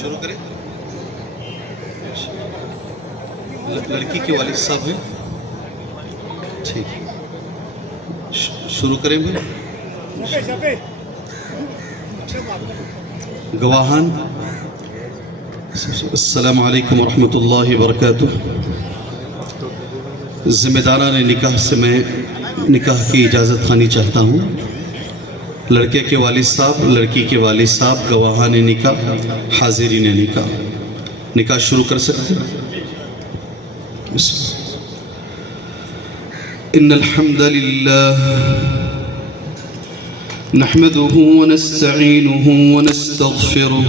شروع کریں. لڑکی کے والد صاحب ہیں. ٹھیک شروع کریں بھائی. گواہان السلام علیکم ورحمۃ اللہ وبرکاتہ. ذمہ داران نکاح سے میں نکاح کی اجازت خوانی چاہتا ہوں. لڑکے کے والد صاحب، لڑکی کے والد صاحب، گواہان نکاح، حاضرین نکاح. نکاح شروع کر سکتے ہیں. ان الحمد للہ نحمده ونستعینه ونستغفره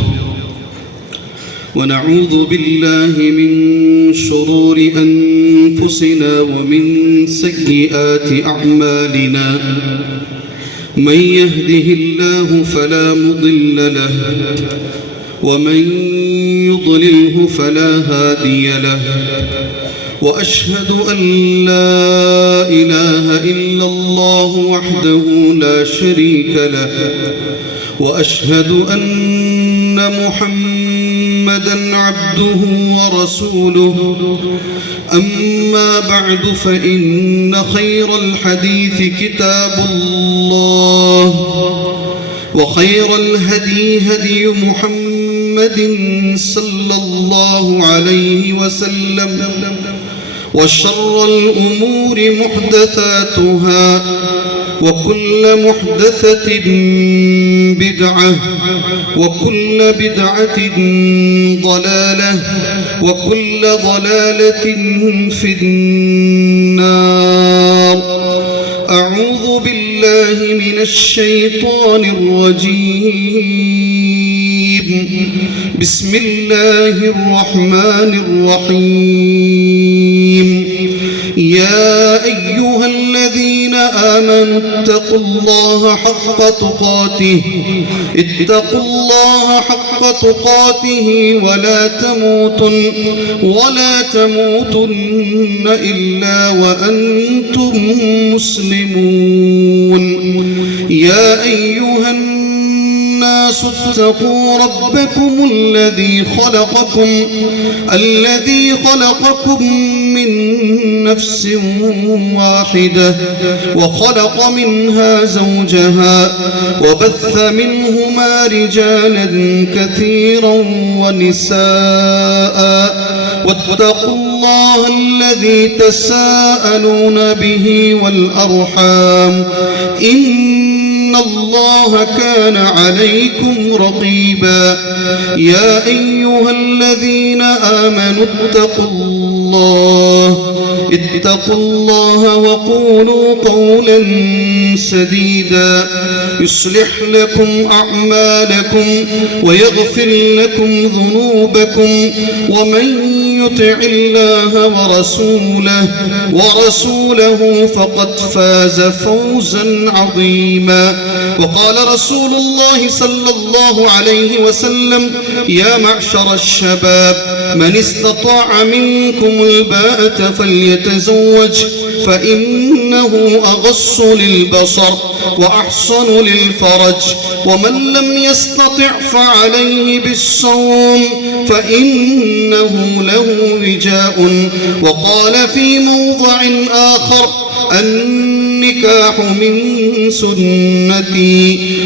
ونعوذ بالله من شرور انفسنا ومن سيئات اعمالنا. من يهده الله فلا مضل له ومن يضلله فلا هادي له. وأشهد أن لا إله إلا الله وحده لا شريك له. وأشهد أن محمدًا عبده ورسوله. أما بعد فإن خير الحديث كتاب الله وخير الهدي هدي محمد صلى الله عليه وسلم. وشر الأمور محدثاتها وكل محدثة بدعة وكل بدعة ضلالة وكل ضلالة في النار. أعوذ بالله من الشيطان الرجيم. بسم الله الرحمن الرحيم. يا أيها الذين آمنوا اتقوا الله حق تقاته ولا تموتن إلا وأنتم مسلمون. يا أيها الناس الناس اتقوا ربكم الذي خلقكم من نفس واحدة وخلق منها زوجها وبث منهما رجالا كثيرا ونساء واتقوا الله الذي تساءلون به والأرحام إن الله كان عليكم رقيبا يا أيها الذين آمنوا اتقوا الله وقولوا قولا سديدا يصلح لكم أعمالكم ويغفر لكم ذنوبكم ومن يطع الله ورسوله فقد فاز فوزا عظيما وقال رسول الله صلى الله عليه وسلم يا معشر الشباب من استطاع منكم الباءة فليتزوج فإنه أغص للبصر وأحصن للفرج ومن لم يستطع فعليه بالصوم فإنه له وجاء وقال في موضع آخر النكاح من سنتي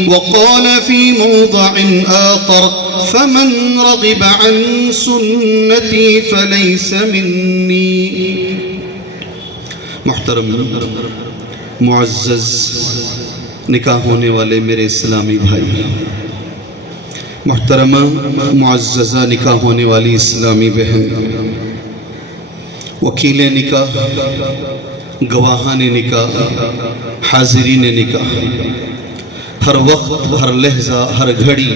وقال في موضع آخر فمن رغب عن سنتي فليس مني. محترم معزز نکاح ہونے والے میرے اسلامی بھائی، محترمہ معززہ نکاح ہونے والی اسلامی بہن، وکیل نکاح، گواہان نکاح، حاضرین نکاح، ہر وقت، ہر لحظہ، ہر گھڑی،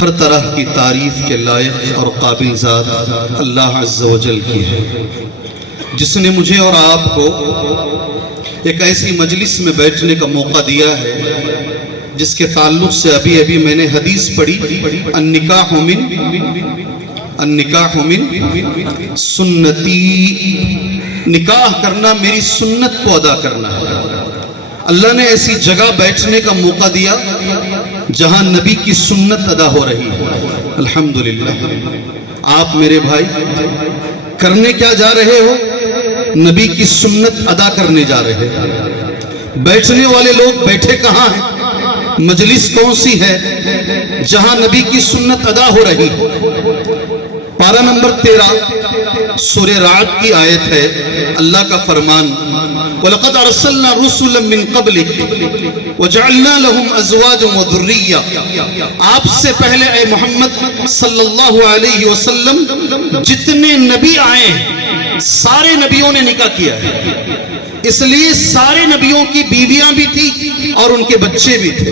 ہر طرح کی تعریف کے لائق اور قابل ذات اللہ عز و جل کی ہے، جس نے مجھے اور آپ کو ایک ایسی مجلس میں بیٹھنے کا موقع دیا ہے جس کے تعلق سے ابھی میں نے حدیث پڑھی، النکاح من سنتی، نکاح کرنا میری سنت کو ادا کرنا ہے۔ اللہ نے ایسی جگہ بیٹھنے کا موقع دیا جہاں نبی کی سنت ادا ہو رہی ہے، الحمدللہ۔ آپ میرے بھائی کرنے کیا جا رہے ہو؟ نبی کی سنت ادا کرنے جا رہے ہیں۔ بیٹھنے والے لوگ بیٹھے کہاں ہیں؟ مجلس کون سی ہے جہاں نبی کی سنت ادا ہو رہی ہے؟ پارہ نمبر 13 سورہ رعد کی آیت ہے، اللہ کا فرمان، وَلَقَدْ أَرْسَلْنَا رُسُلًا مِّن قَبْلِكَ وَجَعَلْنَا لَهُمْ أَزْوَاجًا وَذُرِّيَّةً۔ آپ سے پہلے اے محمد صلی اللہ علیہ وسلم جتنے نبی آئے ہیں سارے نبیوں نے نکاح کیا ہے، اس لیے سارے نبیوں کی بیویاں بھی تھی اور ان کے بچے بھی تھے۔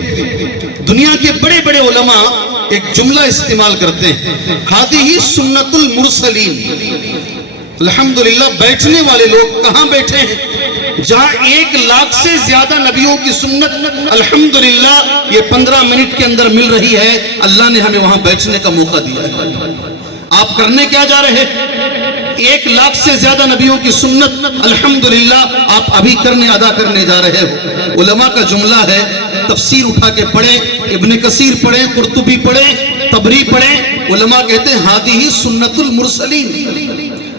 دنیا کے بڑے بڑے علماء ایک جملہ استعمال کرتے ہیں، ہذہ سنت المرسلین۔ الحمدللہ بیٹھنے والے لوگ کہاں بیٹھے ہیں؟ جہاں 1,00,000 سے زیادہ نبیوں کی سنت الحمدللہ یہ 15 منٹ کے اندر مل رہی ہے، اللہ نے ہمیں وہاں بیٹھنے کا موقع دیا ہے۔ آپ کرنے کیا جا رہے ہیں؟ 1,00,000 سے زیادہ نبیوں کی سنت الحمدللہ آپ ابھی ادا کرنے جا رہے ہو۔ علماء کا جملہ ہے، تفسیر اٹھا کے پڑھیں، ابن کثیر پڑھیں، قرطبی پڑھیں، طبری پڑھیں، علماء کہتے ہیں ہذہ سنت المرسلین۔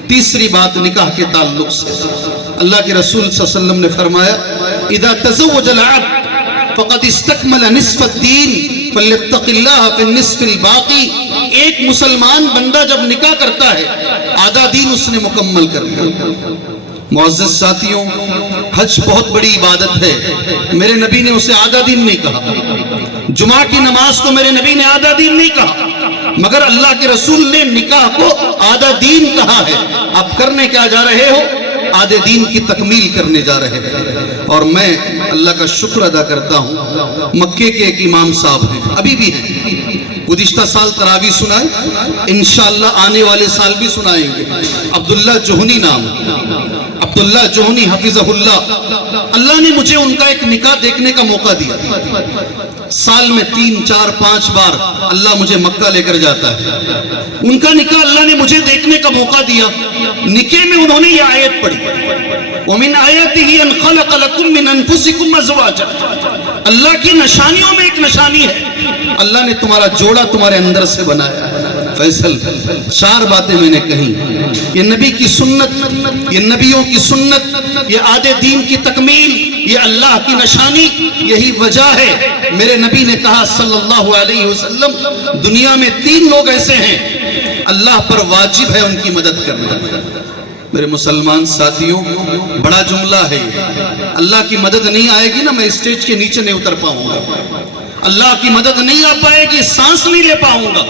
تیسری بات نکاح کے تعلق سے، اللہ کے رسول صلی اللہ علیہ وسلم نے فرمایا، اذا تزوج العبد فقد استکمل نصف الدین فلیتق اللہ فی النصف الباقی۔ ایک مسلمان بندہ جب نکاح کرتا ہے آدھا دین اس نے مکمل کر لیا۔ معزز ساتھیوں، حج بہت بڑی عبادت ہے، میرے نبی نے اسے آدھا دین نہیں کہا، جمعہ کی نماز کو میرے نبی نے آدھا دین نہیں کہا، مگر اللہ کے رسول نے نکاح کو آدھا دین کہا ہے۔ آپ کرنے کیا جا رہے ہو؟ آدھے دین کی تکمیل کرنے جا رہے ہیں۔ اور میں اللہ کا شکر ادا کرتا ہوں، مکے کے ایک امام صاحب ہیں، ابھی بھی ہیں، گزشتہ سال تراویح سنائے، انشاءاللہ آنے والے سال بھی سنائیں گے۔ عبداللہ جوہنی نام، عبداللہ جوہنی حفظہ اللہ، اللہ نے مجھے ان کا ایک نکاح دیکھنے کا موقع دیا۔ سال میں 3، 4، 5 بار اللہ مجھے مکہ لے کر جاتا ہے۔ ان کا نکاح اللہ نے مجھے دیکھنے کا موقع دیا، نکاح میں انہوں نے یہ آیت پڑھی، وَمِنْ آیَاتِهِ أَنْ خَلَقَ لَكُم مِّنْ أَنفُسِكُمْ أَزْوَاجًا۔ اللہ کی نشانیوں میں ایک نشانی ہے، اللہ نے تمہارا جوڑا تمہارے اندر سے بنایا ہے۔ فیصل 4 باتیں میں نے کہیں، یہ نبی کی سنت، یہ نبیوں کی سنت، یہ آدھے دین کی تکمیل، یہ اللہ کی نشانی، یہی وجہ ہے میرے نبی نے کہا صلی اللہ علیہ وسلم، دنیا میں 3 لوگ ایسے ہیں اللہ پر واجب ہے ان کی مدد کرنا۔ میرے مسلمان ساتھیوں، بڑا جملہ ہے یہ، اللہ کی مدد نہیں آئے گی نا میں اسٹیج کے نیچے نہیں اتر پاؤں گا، اللہ کی مدد نہیں آ پائے گی، سانس نہیں لے پاؤں گا۔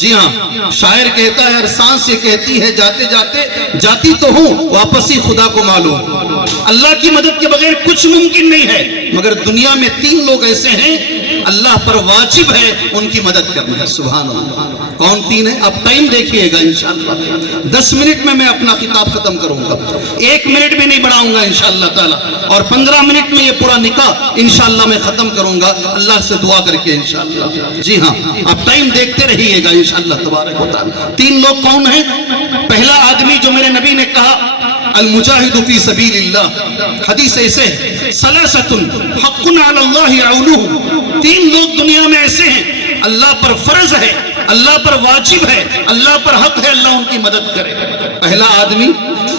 جی ہاں، شاعر کہتا ہے ہر سانس یہ کہتی ہے جاتے جاتے جاتی تو ہوں، واپس ہی خدا کو معلوم۔ اللہ کی مدد کے بغیر کچھ ممکن نہیں ہے، مگر دنیا میں 3 لوگ ایسے ہیں اللہ پر واجب ہے ان کی مدد کرنا۔ سبحان اللہ، کون 3 ہیں؟ آپ ٹائم دیکھیے گا انشاءاللہ، 10 منٹ میں اپنا خطاب ختم کروں گا، 1 منٹ بھی نہیں بڑھاؤں گا انشاءاللہ تعالی، اور 15 منٹ میں یہ پورا نکاح انشاءاللہ میں ختم کروں گا اللہ سے دعا کر کے انشاءاللہ۔ جی ہاں، آپ ٹائم دیکھتے رہیے گا انشاءاللہ تبارک و تعالی۔ 3 لوگ کون ہیں؟ پہلا آدمی جو میرے نبی نے کہا المجاہد فی سبیل اللہ، حدیث ایسے ہے ثلاثۃ حق علی اللہ عونہم، 3 لوگ دنیا میں ایسے ہیں اللہ پر فرض ہے، اللہ پر واجب ہے، اللہ پر حق ہے اللہ ان کی مدد کرے۔ پہلا آدمی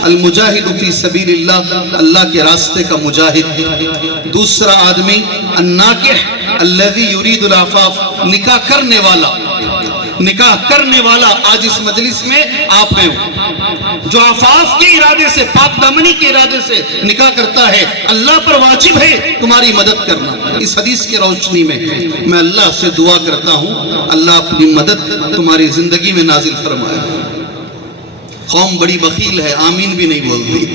المجاہد فی سبیل اللہ، اللہ کے راستے کا مجاہد۔ دوسرا آدمی الناکح الذی یرید العفاف، نکاح کرنے والا، نکاح کرنے والا۔ آج اس مجلس میں آپ ہیں جو عفاف کے ارادے سے، پاک دامنی کے ارادے سے نکاح کرتا ہے، اللہ پر واجب ہے تمہاری مدد کرنا۔ اس حدیث کی روشنی میں میں اللہ سے دعا کرتا ہوں اللہ اپنی مدد تمہاری زندگی میں نازل فرمائے۔ قوم بڑی بخیل ہے، آمین بھی نہیں بولتی،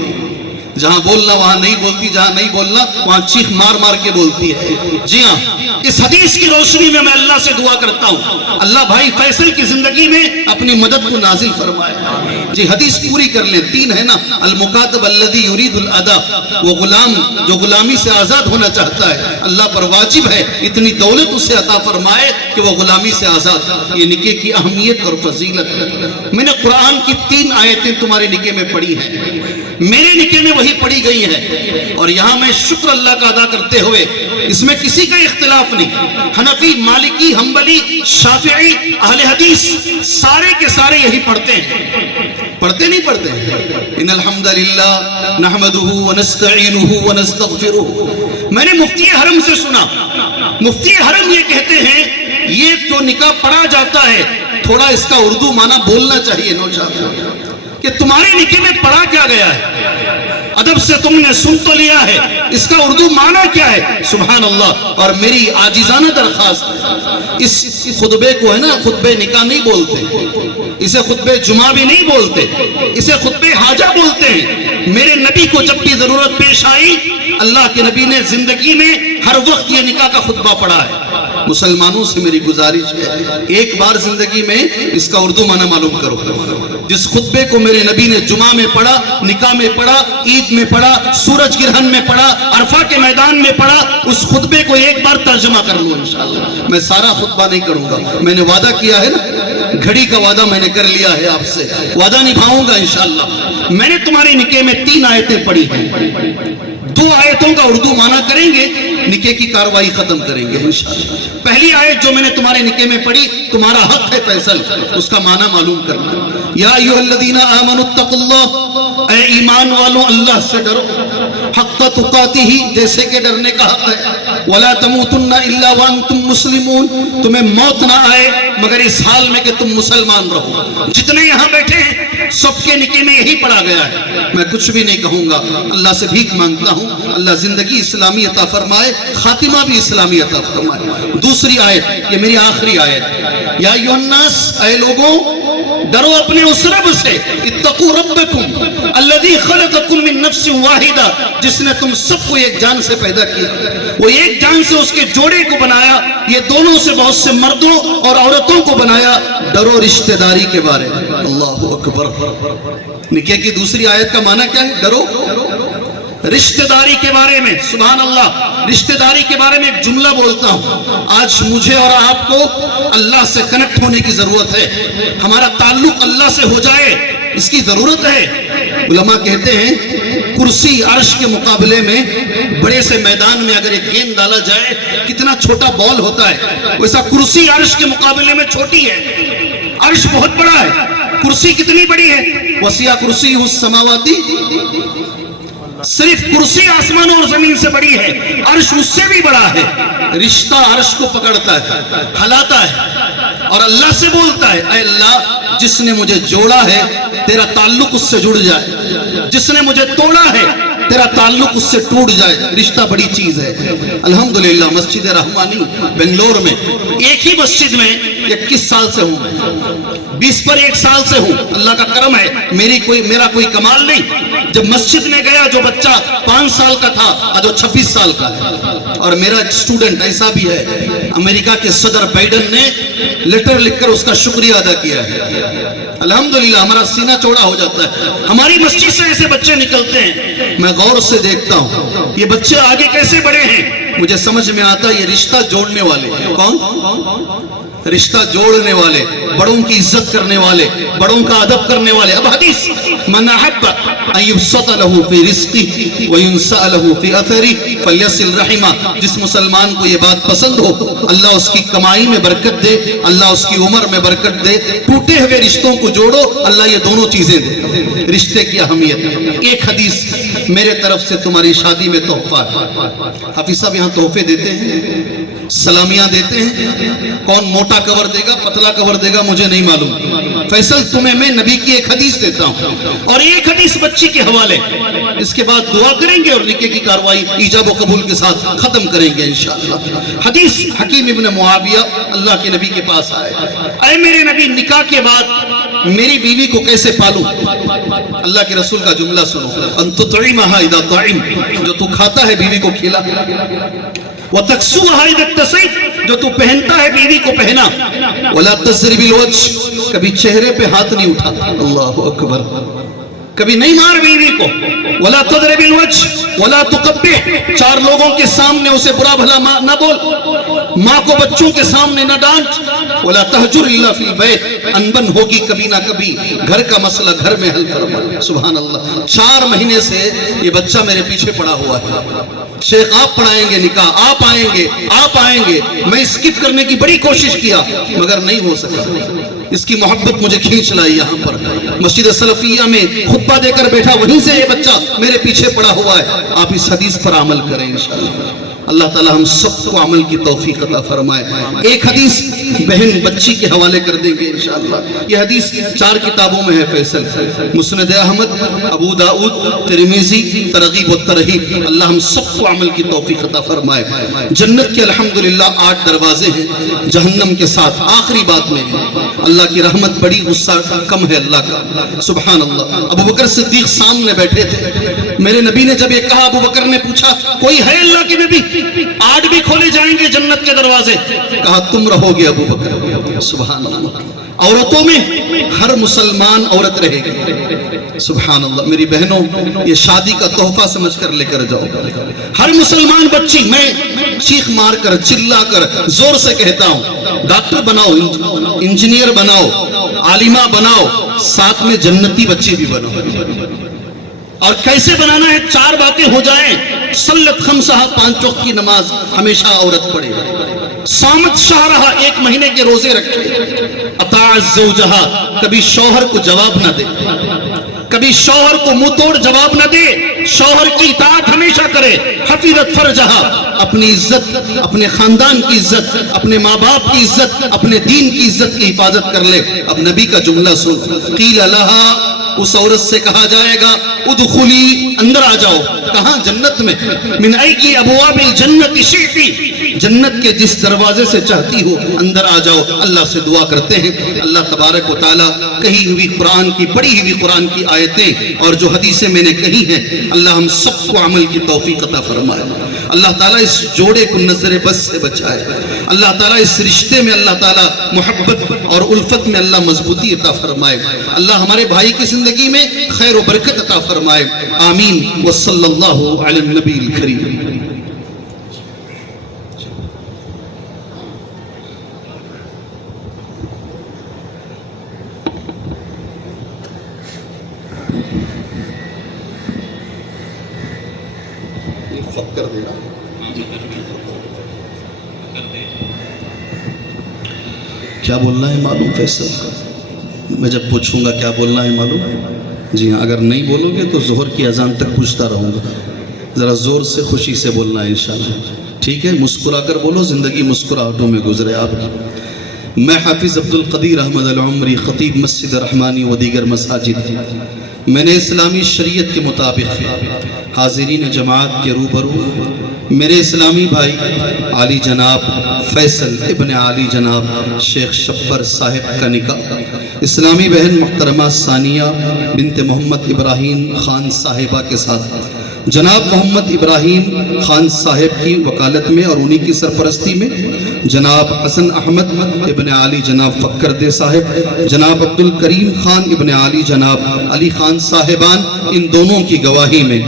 جہاں بولنا وہاں نہیں بولتی، جہاں نہیں بولنا وہاں چیخ مار مار کے بولتی ہے۔ جی ہاں، اس حدیث کی روشنی میں میں اللہ سے دعا کرتا ہوں اللہ بھائی فیصل کی زندگی میں اپنی مدد کو نازل فرمائے۔ جی حدیث پوری کر لیں، 3 ہے نا، المکاتب الذی یرید الادا، وہ غلام جو غلامی سے آزاد ہونا چاہتا ہے اللہ پر واجب ہے اتنی دولت اسے عطا فرمائے کہ وہ غلامی سے آزاد۔ یہ نکاح کی اہمیت اور فضیلت ہے۔ میں نے قرآن کی 3 آیتیں تمہارے نکاح میں پڑھی ہیں، میرے نکاح میں وہی پڑھی گئی ہے، اور یہاں میں شکر اللہ کا ادا کرتے ہوئے اس میں کسی کا اختلاف نہیں، حنفی، مالکی، حنبلی، شافعی، اہل حدیث سارے کے سارے یہی پڑھتے ہیں۔ پڑھتے نہیں پڑھتے ہیں؟ ان الحمدللہ نحمدہ ونستعینہ ونستغفرہ۔ میں نے مفتی حرم سے سنا، مفتی حرم یہ کہتے ہیں یہ جو نکاح پڑھا جاتا ہے تھوڑا اس کا اردو معنی بولنا چاہیے نوجوان، کہ تمہارے نکاح میں پڑھا کیا گیا ہے، ادب سے تم نے سن تو لیا ہے، اس کا اردو معنی کیا ہے؟ سبحان اللہ۔ اور میری عاجزانہ درخواست، اس خطبے کو ہے نا خطبے نکاح نہیں بولتے، اسے خطبے جمعہ بھی نہیں بولتے، اسے خطبے حاجہ بولتے ہیں۔ میرے نبی کو جب بھی ضرورت پیش آئی اللہ کے نبی نے زندگی میں ہر وقت یہ نکاح کا خطبہ پڑھا ہے۔ مسلمانوں سے میری گزارش ہے ایک بار زندگی میں اس کا اردو معنی معلوم کرو۔ جس خطبے کو میرے نبی نے جمعہ میں پڑھا، نکاح میں پڑھا، عید میں پڑھا، سورج گرہن میں پڑھا، عرفہ کے میدان میں پڑھا، اس خطبے کو ایک بار ترجمہ کر لوں انشاءاللہ۔ میں سارا خطبہ نہیں کروں گا، میں نے وعدہ کیا ہے نا، گھڑی کا وعدہ میں نے کر لیا ہے آپ سے، وعدہ نبھاؤں گا انشاءاللہ۔ میں نے تمہارے نکاح میں 3 آیتیں پڑھی ہیں، 2 آیتوں کا اردو معنی کریں گے، نکاح کی کاروائی ختم کریں گے انشاءاللہ۔ پہلی آیت جو میں نے تمہارے نکاح میں پڑھی، تمہارا حق ہے فیصل، اس کا معنی معلوم کرنا۔ یا ایھا الذین آمنوا اتقوا اللہ، اے ایمان والوں اللہ سے ڈرو، حق تقاتہ، جیسے کہ ڈرنے کا حق ہے، ولا تموتن الا وانتم مسلمون، تمہیں موت نہ آئے مگر اس حال میں کہ تم مسلمان رہو۔ جتنے یہاں بیٹھے ہیں سب کے نکاح میں یہی پڑھا گیا ہے، میں کچھ بھی نہیں کہوں گا، اللہ سے بھیک مانگتا ہوں اللہ زندگی اسلامی عطا فرمائے، خاتمہ بھی اسلامی عطا فرمائے۔ دوسری آیت، یہ میری آخری آیت، یا ایھا الناس، اے لوگوں ڈرو اپنے اس رب سے، اتقوا ربکم الذی خلقکم من نفس واحدہ، جس نے تم سب کو ایک جان سے پیدا کیا، وہ ایک جان سے اس کے جوڑے کو بنایا، یہ دونوں سے بہت سے مردوں اور عورتوں کو بنایا، ڈرو رشتہ داری کے بارے میں۔ اللہ اکبر۔ نکاح کی دوسری آیت کا معنی کیا ہے؟ ڈرو رشتہ داری کے بارے میں۔ سبحان اللہ، رشتہ داری کے بارے میں ایک جملہ بولتا ہوں، آج مجھے اور آپ کو اللہ سے کنیکٹ ہونے کی ضرورت ہے، ہمارا تعلق اللہ سے ہو جائے، اس کی ضرورت ہے۔ علماء کہتے ہیں کرسی عرش کے مقابلے میں بڑے سے میدان میں اگر ایک گیند ڈالا جائے کتنا چھوٹا بال ہوتا ہے، ویسا کرسی عرش کے مقابلے میں چھوٹی ہے۔ عرش بہت بڑا ہے، کرسی کتنی بڑی ہے؟ وسیع کرسی السماواتی، صرف کرسی آسمانوں اور زمین سے بڑی ہے، عرش اس سے بھی بڑا ہے۔ رشتہ عرش کو پکڑتا ہے، ہلاتا ہے اور اللہ سے بولتا ہے، اے اللہ جس نے مجھے جوڑا ہے تیرا تعلق اس سے جڑ جائے، جس نے مجھے توڑا ہے تیرا تعلق اس سے ٹوٹ جائے۔ رشتہ بڑی چیز ہے۔ الحمدللہ مسجد رحمانی بنگلور میں ایک ہی مسجد میں 21 سال سے ہوں، 20 پر 1 سال سے ہوں۔ اللہ کا کرم ہے، میرا کوئی کمال نہیں۔ جب مسجد میں گیا جو بچہ 5 سال کا تھا آج وہ 26 سال کا ہے، اور میرا ایک اسٹوڈنٹ ایسا بھی ہے، امریکہ کے صدر بائیڈن نے لیٹر لکھ کر اس کا شکریہ ادا کیا ہے۔ الحمدللہ ہمارا سینہ چوڑا ہو جاتا ہے، ہماری مسجد سے ایسے بچے نکلتے ہیں، میں غور سے دیکھتا ہوں یہ بچے آگے کیسے بڑھے ہیں، مجھے سمجھ میں آتا ہے یہ رشتہ جوڑنے والے۔ کون؟ رشتہ جوڑنے والے، بڑوں کی عزت کرنے والے، بڑوں کا ادب کرنے والے۔ اب حدیث من احب ان یبسط له فی رزقه وینسأ له فی اثره فلیصل رحمہ، جس مسلمان کو یہ بات پسند ہو اللہ اس کی کمائی میں برکت دے، اللہ اس کی عمر میں برکت دے، ٹوٹے ہوئے رشتوں کو جوڑو، اللہ یہ دونوں چیزیں دے۔ رشتے کی اہمیت، ایک حدیث میرے طرف سے تمہاری شادی میں تحفہ ہے۔ حافظ صاحب یہاں تحفے دیتے ہیں، سلامیاں دیتے ہیں، کون موٹا کور دے گا پتلا کور دے گا مجھے نہیں معلوم، فیصل تمہیں میں نبی کی ایک حدیث دیتا ہوں اور ایک حدیث بچی کے حوالے، اس کے بعد دعا کریں گے اور نکاح کی کاروائی ایجاب و قبول کے ساتھ ختم کریں گے انشاءاللہ۔ حدیث حکیم ابن معاویہ اللہ کے نبی کے پاس آئے، اے میرے نبی نکاح کے بعد میری بیوی کو کیسے پالوں؟ اللہ کے رسول کا جملہ سنو، ان تطعمها اذا طعم، جو تو کھاتا ہے بیوی کو کھلا، وَتَكْسُوهَا إِذَا اكْتَسَيْتَ، جو تو پہنتا ہے بیوی کو پہنا، وَلَا تَضْرِبِ الْوَجْهِ، کبھی چہرے پہ ہاتھ نہیں اٹھا، اللہ اکبر، کبھی نہیں مار بیوی کو، وَلَا تَضْرِبِ الْوَجْهِ وَلَا تُقَبِّحْ، 4 لوگوں کے سامنے اسے برا بھلا نہ بول، ماں کو بچوں کے سامنے نہ ڈانٹ، وَلَا تَهْجُرْ إِلَّا فِي الْبَيْتِ، انبن ہوگی کبھی نہ کبھی، گھر کا مسئلہ گھر میں حل فرما۔ سبحان اللہ، 4 مہینے سے یہ بچہ میرے پیچھے پڑا ہوا ہے، شیخ آپ پڑھائیں گے نکاح، آپ آئیں گے، میں اسکپ کرنے کی بڑی کوشش کیا مگر نہیں ہو سکا، اس کی محبت مجھے کھینچ لائی۔ یہاں پر مسجد سلفیہ میں خطبہ دے کر بیٹھا، وہیں سے یہ بچہ میرے پیچھے پڑا ہوا ہے۔ آپ اس حدیث پر عمل کریں انشاءاللہ، اللہ تعالی ہم سب کو عمل کی توفیق عطا فرمائے۔ ایک حدیث بہن بچی کے حوالے کر دیں گے انشاءاللہ، یہ حدیث 4 کتابوں میں ہے فیصل، مسند احمد، ابو داؤد، ترمذی، ترغیب و ترہیب، اللہ ہم سب کو عمل کی توفیق عطا فرمائے۔ جنت کے الحمدللہ 8 دروازے ہیں، جہنم کے 7۔ آخری بات میں اللہ کی رحمت بڑی، غصہ کم ہے اللہ کا، سبحان اللہ۔ ابو بکر صدیق سامنے بیٹھے تھے، میرے نبی نے جب یہ کہا، ابو بکر نے پوچھا کوئی ہے اللہ کے نبی؟ 8 بھی کھولے جائیں گے جنت کے دروازے، کہا تم رہو گے ابو بکر، سبحان اللہ۔ عورتوں میں ہر مسلمان عورت رہے گی، سبحان اللہ۔ میری بہنوں یہ شادی کا تحفہ سمجھ کر لے کر جاؤ، ہر مسلمان بچی، میں چیخ مار کر چلا کر زور سے کہتا ہوں، ڈاکٹر بناؤ، انجینئر بناؤ، عالمہ بناؤ، ساتھ میں جنتی بچی بھی بناؤ۔ اور کیسے بنانا ہے؟ 4 باتیں ہو جائیں، صلت خمسہ، 5 وقت کی نماز ہمیشہ عورت پڑھے، صامت شہرہا، 1 مہینے کے روزے رکھے، اطاع زوجہا، کبھی شوہر کو جواب نہ دے، کبھی شوہر کو منہ توڑ جواب نہ دے، شوہر کی اطاعت ہمیشہ کرے، حفظت فرجہا، اپنی عزت، اپنے خاندان کی عزت، اپنے ماں باپ کی عزت، اپنے دین کی عزت کی حفاظت کر لے۔ اب نبی کا جملہ سن، قیل لہا، اس عورت سے کہا جائے گا، ادخلی، اندر آ جاؤ، کہاں؟ جنت میں، من ای ابواب الجنت شئتی، جنت کے جس دروازے سے چاہتی ہو اندر آ جاؤ۔ اللہ سے دعا کرتے ہیں اللہ تبارک و تعالی کہی ہوئی قرآن کی، پڑھی ہوئی قرآن کی آیتیں اور جو حدیثیں میں نے کہی ہیں، اللہ ہم سب کو عمل کی توفیق عطا فرمائے۔ اللہ تعالیٰ اس جوڑے کو نظر بس سے بچائے، اللہ تعالیٰ اس رشتے میں اللہ تعالیٰ محبت اور الفت میں اللہ مضبوطی عطا فرمائے، اللہ ہمارے بھائی کی زندگی میں خیر و برکت عطا فرمائے، آمین۔ وصلی اللہ علی النبی الکریم۔ فکر دینا کیا بولنا ہے معلوم فیصل؟ میں جب پوچھوں گا کیا بولنا ہے معلوم؟ جی ہاں، اگر نہیں بولو گے تو ظہر کی اذان تک پوچھتا رہوں گا. ذرا زور سے خوشی سے بولنا ہے انشاءاللہ. ٹھیک ہے؟ مسکرا کر بولو، زندگی مسکراہٹوں میں گزرے آپ کی. میں حافظ عبد القدیر احمد العمری، خطیب مسجد رحمانی و دیگر مساجد، میں نے اسلامی شریعت کے مطابق حاضرین جماعت کے روبرو میرے اسلامی بھائی عالی جناب فیصل ابن عالی جناب شیخ شبر صاحب کا نکاح اسلامی بہن محترمہ ثانیہ بنت محمد ابراہیم خان صاحبہ کے ساتھ جناب محمد ابراہیم خان صاحب کی وکالت میں اور انہی کی سرپرستی میں جناب حسن احمد ابن علی جناب فکر دے صاحب، جناب عبد الکریم خان ابن علی جناب علی خان صاحبان، ان دونوں کی گواہی میں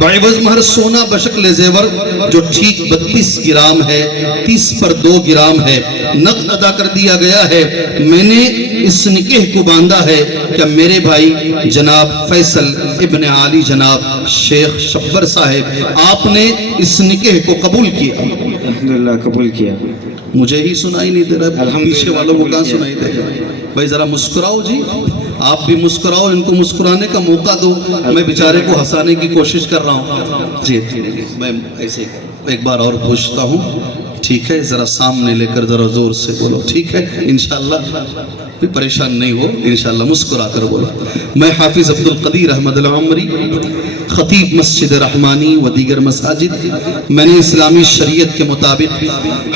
بعوض مہر سونا بشکل زیور جو ٹھیک 32 گرام ہے، 30 پر 2 گرام ہے، نقد ادا کر دیا گیا ہے. میں نے اس نکاح کو باندھا ہے کہ میرے بھائی جناب فیصل ابن علی جناب شیخ شبر صاحب، آپ نے اس نکاح کو قبول کیا. الحمدللہ قبول کیا. مجھے ہی سنائی نہیں دے رہا، پیچھے والوں کو کہاں سنائی دے رہا؟ بھائی ذرا مسکراؤ جی، آپ بھی مسکراؤ، ان کو مسکرانے کا موقع دو. میں بیچارے کو ہنسانے کی کوشش کر رہا ہوں. جی میں ایسے ایک بار اور پوچھتا ہوں، ٹھیک ہے؟ ذرا سامنے لے کر ذرا زور سے بولو، ٹھیک ہے؟ انشاءاللہ بھی پریشان نہیں ہو، انشاءاللہ مسکرا کر بولو. میں حافظ عبد القدیر احمد العمری، خطیب مسجد رحمانی و دیگر مساجد، میں نے اسلامی شریعت کے مطابق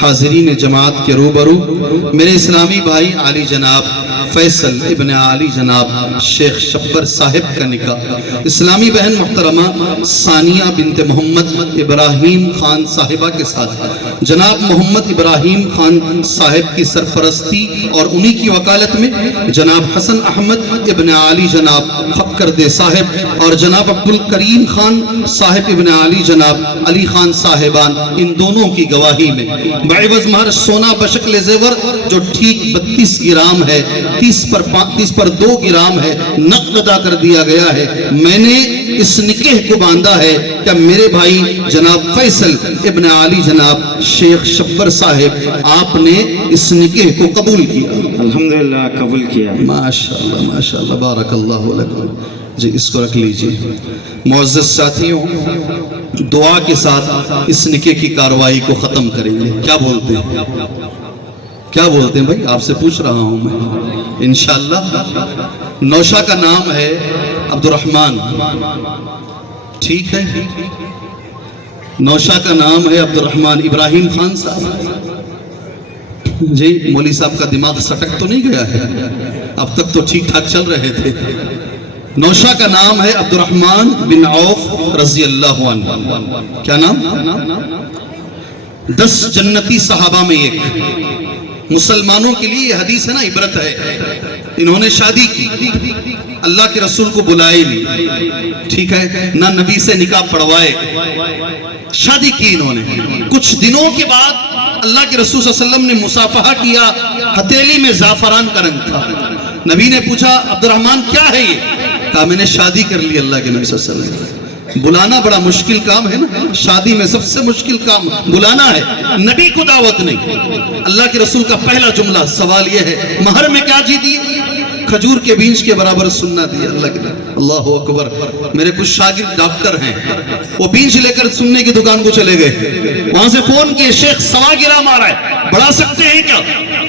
حاضرین جماعت کے روبرو میرے اسلامی بھائی عالی جناب فیصل ابن علی جناب شیخ شبر صاحب کا نکاح اسلامی بہن محترمہ ثانیہ بنت محمد ابراہیم خان صاحبہ کے ساتھ جناب محمد ابراہیم خان صاحب کی سرپرستی اور انہی کی وکالت میں جناب حسن احمد ابن علی جناب فکر دے صاحب اور جناب عبد الکریم خان صاحب ابن علی جناب علی خان صاحبان، ان دونوں کی گواہی میں بعوض مہر سونا بشکل زیور جو ٹھیک 32 گرام ہے، 30 پر 2 گرام ہے، نقد ادا کر دیا گیا ہے. میں نے اس نکاح کو باندھا ہے کہ میرے بھائی جناب فیصل ابن علی جناب شیخ شبر صاحب، آپ نے اس نکاح کو قبول کیا. الحمدللہ قبول کیا. ماشاءاللہ ماشاءاللہ، بارک اللہ لکم. جی اس کو رکھ لیجئے. معزز ساتھیوں، دعا کے ساتھ اس نکاح کی کاروائی کو ختم کریں گے. کیا بولتے ہیں؟ کیا بولتے ہیں بھائی؟ آپ سے پوچھ رہا ہوں میں. انشاءاللہ نوشہ کا نام ہے عبد الرحمن، ٹھیک ہے؟ نوشہ کا نام ہے عبد الرحمن ابراہیم خان صاحب. جی مولوی صاحب کا دماغ سٹک تو نہیں گیا ہے؟ اب تک تو ٹھیک ٹھاک چل رہے تھے. نوشہ کا نام ہے عبد الرحمن بن عوف رضی اللہ عنہ. کیا نام؟ 10 جنتی صحابہ میں ایک. مسلمانوں کے لیے یہ حدیث ہے نا، عبرت ہے. انہوں نے شادی کی، اللہ کے رسول کو بلائے نہیں، ٹھیک ہے؟ نہ نبی سے نکاح پڑھوائے، شادی کی انہوں نے. کچھ دنوں کے بعد اللہ کے رسول صلی اللہ علیہ وسلم نے مصافحہ کیا، ہتھیلی میں زعفران کا رنگ تھا. نبی نے پوچھا عبد الرحمن کیا ہے یہ؟ کہا میں نے شادی کر لی اللہ کے نبی صلی اللہ علیہ وسلم. بلانا بڑا مشکل کام ہے نا، شادی میں سب سے مشکل کام بلانا ہے. نبی کو دعوت نہیں. اللہ کے رسول کا پہلا جملہ سوال یہ ہے، مہر میں کیا جی دی؟ کھجور کے بیج کے برابر سننا دیا. اللہ کے نبی. اللہ اکبر. میرے کچھ شاگرد ڈاکٹر ہیں، وہ بیج لے کر سننے کی دکان کو چلے گئے، وہاں سے فون کیے، شیخ 1.25 گرام آ رہا ہے، بڑھا سکتے ہیں کیا؟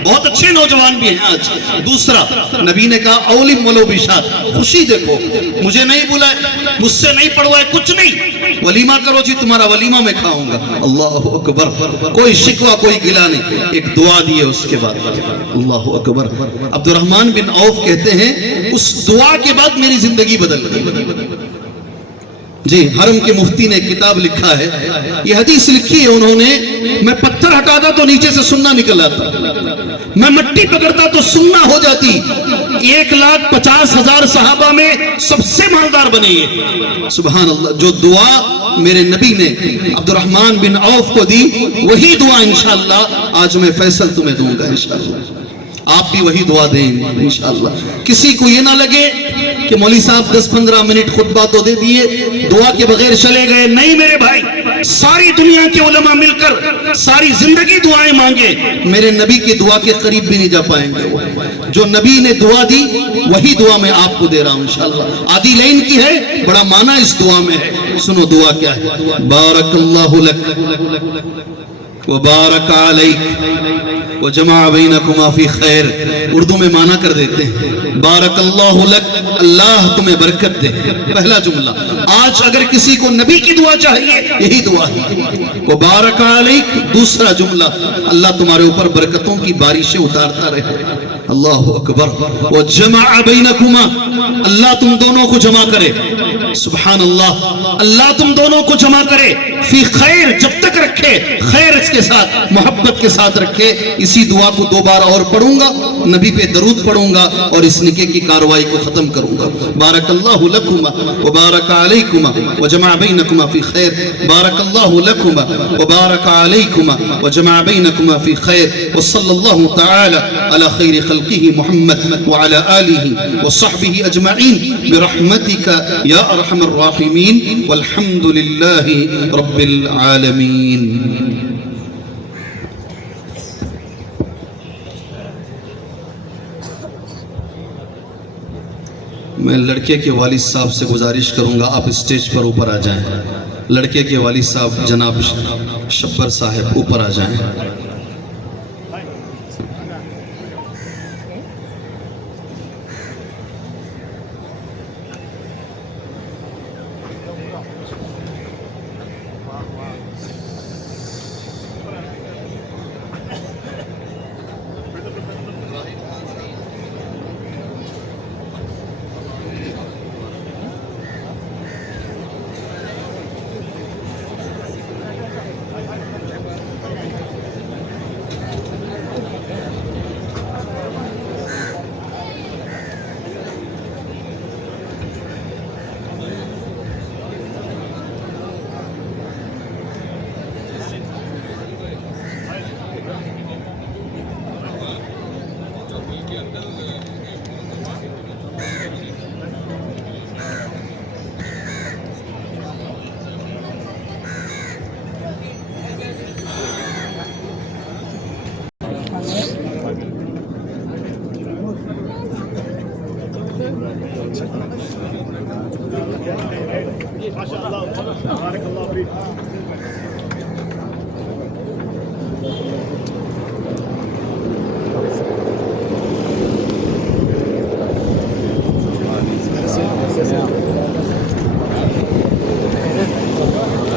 بہت اچھے نوجوان بھی ہیں آج. دوسرا نبی نے کہا اولم ولو بشات، خوشی دیکھو، مجھے نہیں بلائے، مجھ سے نہیں پڑھوائے، کچھ نہیں، ولیمہ کرو جی، تمہارا ولیمہ میں کھاؤں گا. اللہ اکبر. کوئی شکوہ کوئی گلہ نہیں. ایک دعا دیے اس کے بعد. اللہ اکبر. عبد الرحمن بن عوف کہتے ہیں اس دعا کے بعد میری زندگی بدل گئی. جی حرم کے مفتی نے ایک کتاب لکھا ہے، یہ حدیث لکھی ہے انہوں نے، میں پتھر ہٹاتا تو نیچے سے سننا نکل آتا، میں مٹی پکڑتا تو سننا ہو جاتی. 1,50,000 صحابہ میں سب سے مالدار بنے یہ. سبحان اللہ. جو دعا میرے نبی نے عبد الرحمن بن عوف کو دی، وہی دعا انشاءاللہ آج میں فیصل تمہیں دوں گا انشاءاللہ. آپ بھی وہی دعا دیں انشاءاللہ. کسی کو یہ نہ لگے کہ مولوی صاحب 10-15 منٹ خطبہ تو دے دیے، دعا کے بغیر چلے گئے. نہیں میرے بھائی، ساری دنیا کے علماء مل کر ساری زندگی دعائیں مانگے، میرے نبی کی دعا کے قریب بھی نہیں جا پائیں گے۔ جو نبی نے دعا دی وہی دعا میں آپ کو دے رہا ہوں انشاءاللہ۔ آدھی لائن کی ہے، بڑا معنی اس دعا میں ہے، سنو دعا کیا ہے۔ بارک اللہ لک وبارک علیک وجمع بینکما فی خیر، اردو میں معنی کر دیتے ہیں، بارک اللہ لک، اللہ تمہیں برکت دے، پہلا جملہ۔ آج اگر کسی کو نبی کی دعا چاہیے یہی دعا ہے۔ وبارک علیک، دوسرا جملہ، اللہ تمہارے اوپر برکتوں کی بارشیں اتارتا رہے، اللہ اکبر۔ وجمع بینکما، اللہ تم دونوں کو جمع کرے، سبحان اللہ، اللہ تم دونوں کو جمع کرے، فی خیر، جب تک رکھے، خیر اس کے ساتھ، محبت کے ساتھ رکھے۔ اسی دعا کو 2 بار اور پڑھوں گا، نبی پہ درود پڑھوں گا اور اس نکاح کی کاروائی کو ختم کروں گا۔ بارک اللہ لکما وبارک علیکما وجمع بینکما فی خیر، بارک اللہ لکما وبارک علیکما وجمع بینکما فی خیر، وصلی اللہ تعالی علی خیر خلقہ محمد وعلی آلہ وصحبہ اجمعین برحمتک یا ارحم الراحمین، والحمد للہ رب العالمین۔ میں لڑکے کے والد صاحب سے گزارش کروں گا آپ اسٹیج پر اوپر آ جائیں۔ لڑکے کے والد صاحب جناب شبر صاحب اوپر آ جائیں۔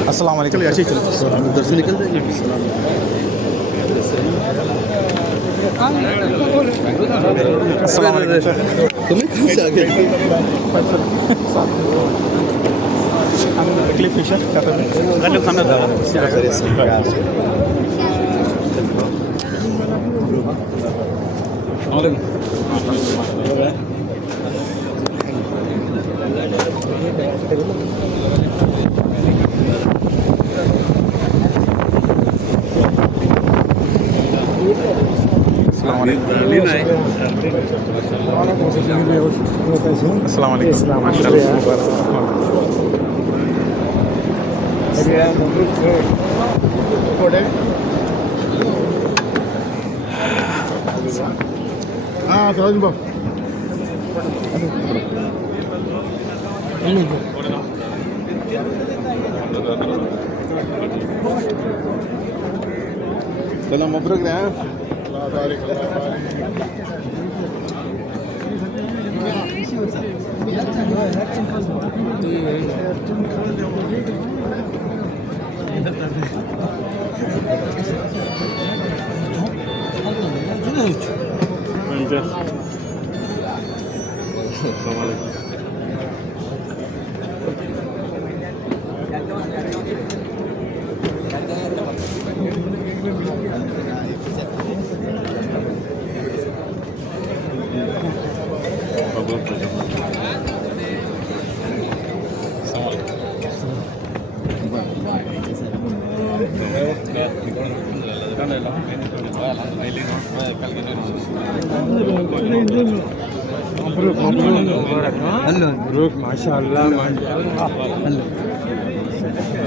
السلام علیکم۔ چلیے ایسے ہی چلو، ادھر سے نکل جائیں گے۔ السلام علیکم۔ تمہیں کہاں سے آگے؟ ہم اگلی فیشر غالب خانہ دار السلام علیکم۔ السلام ہاں سراج باپ سلام مبروک رہے ہیں۔ ماشاء اللہ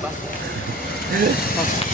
Okay.